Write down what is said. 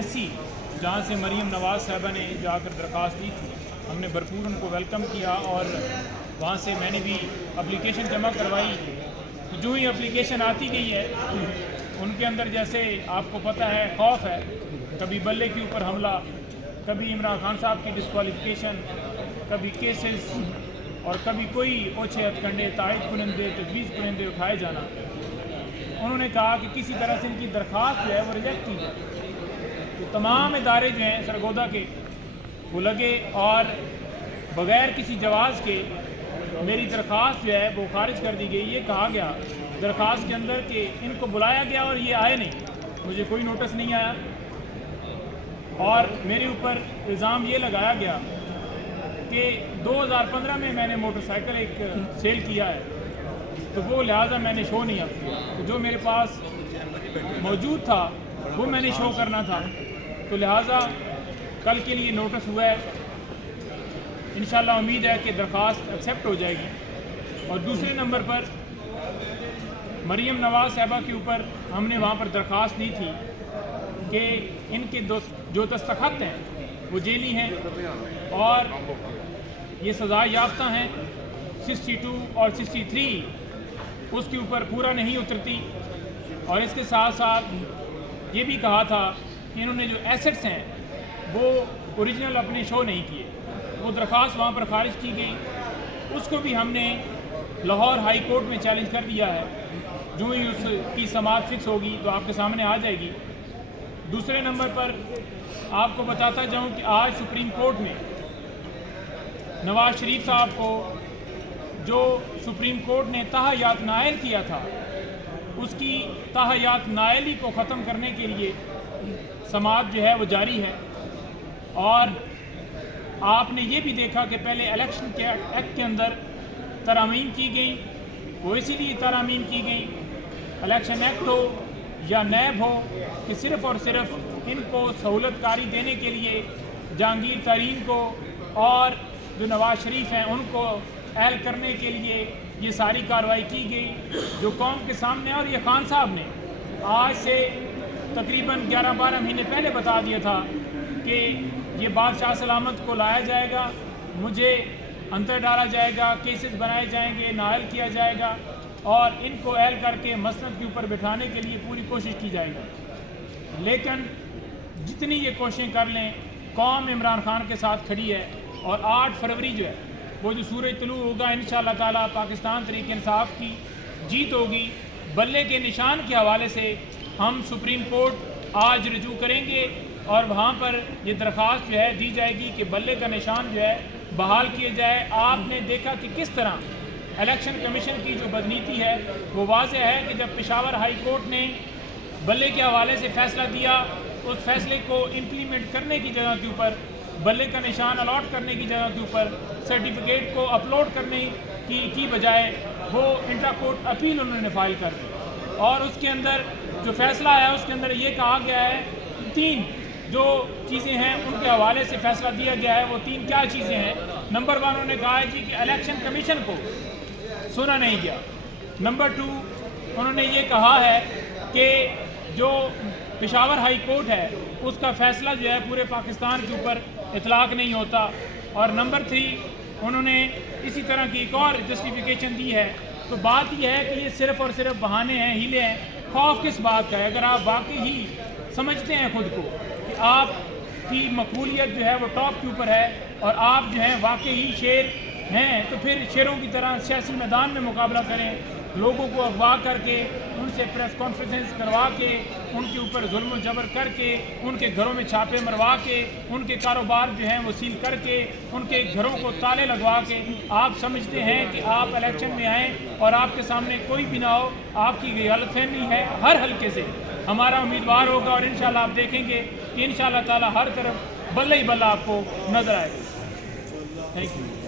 SC जहाँ से मरीम नवाज़ साहबा ने जाकर दरख्वास्त दी थी, हमने भरपूर उनको वेलकम किया और वहाँ से मैंने भी एप्लीकेशन जमा करवाई। तो जो ही एप्लीकेशन आती गई है उनके अंदर जैसे आपको पता है खौफ है, कभी बल्ले के ऊपर हमला, कभी इमरान खान साहब की डिस्क्वालिफिकेशन, कभी केसेस और कभी कोई ओछे हथकंडे, तायद कुनंदे, तजवीज़ कुनंदे उठाए जाना। उन्होंने कहा कि किसी तरह से इनकी दरख्वास्त जो है वो रिजेक्ट की जाए। तो तमाम इदारे जो हैं सरगोदा के वो लगे और बग़ैर किसी जवाज़ के मेरी दरख्वास्त जो है वो खारिज कर दी गई। ये कहा गया दरख्वास्त के अंदर कि इनको बुलाया गया और ये आए नहीं, मुझे कोई नोटिस नहीं आया और मेरे ऊपर इल्ज़ाम ये लगाया गया कि 2015 में मैंने मोटरसाइकिल एक सेल किया है, तो वो लिहाजा मैंने शो नहीं किया। तो जो मेरे पास मौजूद था वो मैंने शो करना था, तो लिहाजा कल के लिए नोटिस हुआ है। इंशाल्लाह उम्मीद है कि दरख्वास्त एक्सेप्ट हो जाएगी। और दूसरे नंबर पर मरीम नवाज़ साहबा के ऊपर हमने वहाँ पर दरख्वास्त दी थी कि इनके जो दस्तखत हैं वो जेली हैं और ये सज़ा याफ्ता हैं। 62 और 63 उसके ऊपर पूरा नहीं उतरती। और इसके साथ साथ ये भी कहा था कि इन्होंने जो एसेट्स हैं वो ओरिजिनल अपने शो नहीं किए। वो दरख्वास्त वहाँ पर खारिज की गई, उसको भी हमने लाहौर हाई कोर्ट में चैलेंज कर दिया है। जो ही उसकी समाअत फिक्स होगी तो आपके सामने आ जाएगी। दूसरे नंबर पर आपको बताता जाऊँ कि आज सुप्रीम कोर्ट में नवाज़ शरीफ साहब को जो सुप्रीम कोर्ट ने ताहयात नायल किया था, उसकी ताहयात नायली को ख़त्म करने के लिए समाअत जो है वो जारी है। और आपने ये भी देखा कि पहले इलेक्शन के एक्ट के अंदर तरामीम की गई, वो इसीलिए तरामीम की गई, इलेक्शन एक्ट हो या नैब हो, कि सिर्फ़ और सिर्फ इनको सहूलतकारी देने के लिए जहांगीर तरीन को और जो नवाज़ शरीफ हैं उनको एल करने के लिए ये सारी कार्रवाई की गई जो कौम के सामने। और ये खान साहब ने आज से तकरीबन 11-12 महीने पहले बता दिया था कि ये बादशाह सलामत को लाया जाएगा, मुझे अंदर डाला जाएगा, केसेस बनाए जाएंगे, नायल किया जाएगा और इनको एल करके मसनद के ऊपर बिठाने के लिए पूरी कोशिश की जाएगी। लेकिन जितनी ये कोशिशें कर लें, कौम इमरान खान के साथ खड़ी है। और 8 फरवरी जो है वो जो सूरज तुलू होगा, इंशाअल्लाह ताला पाकिस्तान तहरीक इंसाफ की जीत होगी। बल्ले के निशान के हवाले से हम सुप्रीम कोर्ट आज रजू करेंगे और वहाँ पर ये दरख्वास्त जो है दी जाएगी कि बल्ले का निशान जो है बहाल किया जाए। आपने देखा कि किस तरह इलेक्शन कमीशन की जो बदनीति है वो वाज़ेह है कि जब पेशावर हाई कोर्ट ने बल्ले के हवाले से फ़ैसला दिया, उस फैसले को इम्प्लीमेंट करने की जगह के ऊपर, बल्ले का निशान अलॉट करने की जगह के ऊपर सर्टिफिकेट को अपलोड करने की बजाय वो इंट्रा कोर्ट अपील उन्होंने फ़ाइल कर दी। और उसके अंदर जो फ़ैसला आया उसके अंदर ये कहा गया है 3 जो चीज़ें हैं उनके हवाले से फ़ैसला दिया गया है। वो 3 क्या चीज़ें हैं? नंबर 1 उन्होंने कहा है जी कि इलेक्शन कमीशन को सुना नहीं गया। नंबर 2 उन्होंने ये कहा है कि जो पेशावर हाई कोर्ट है उसका फ़ैसला जो है पूरे पाकिस्तान के ऊपर इतलाक़ नहीं होता। और नंबर 3 उन्होंने इसी तरह की एक और जस्टिफिकेशन दी है। तो बात यह है कि ये सिर्फ़ और सिर्फ बहाने हैं, हीले हैं। खौफ किस बात का है? अगर आप वाकई ही समझते हैं खुद को कि आपकी मकबूलियत जो है वो टॉप के ऊपर है और आप जो है वाकई ही शेर हैं, तो फिर शेरों की तरह सियासी मैदान में मुकाबला करें। लोगों को अगवा करके, उनसे प्रेस कॉन्फ्रेंस करवा के, उनके ऊपर जुल्म जबर करके, उनके घरों में छापे मरवा के, उनके कारोबार जो हैं वो सील करके, उनके घरों को ताले लगवा के आप समझते हैं कि आप इलेक्शन में आएँ और आपके सामने कोई भी ना हो। आपकी गलतफहमी है। हर हल्के से हमारा उम्मीदवार होगा और इंशाल्लाह आप देखेंगे कि इंशाल्लाह ताला हर तरफ बल्ला ही बल्ला आपको नज़र आएगा। Thank you.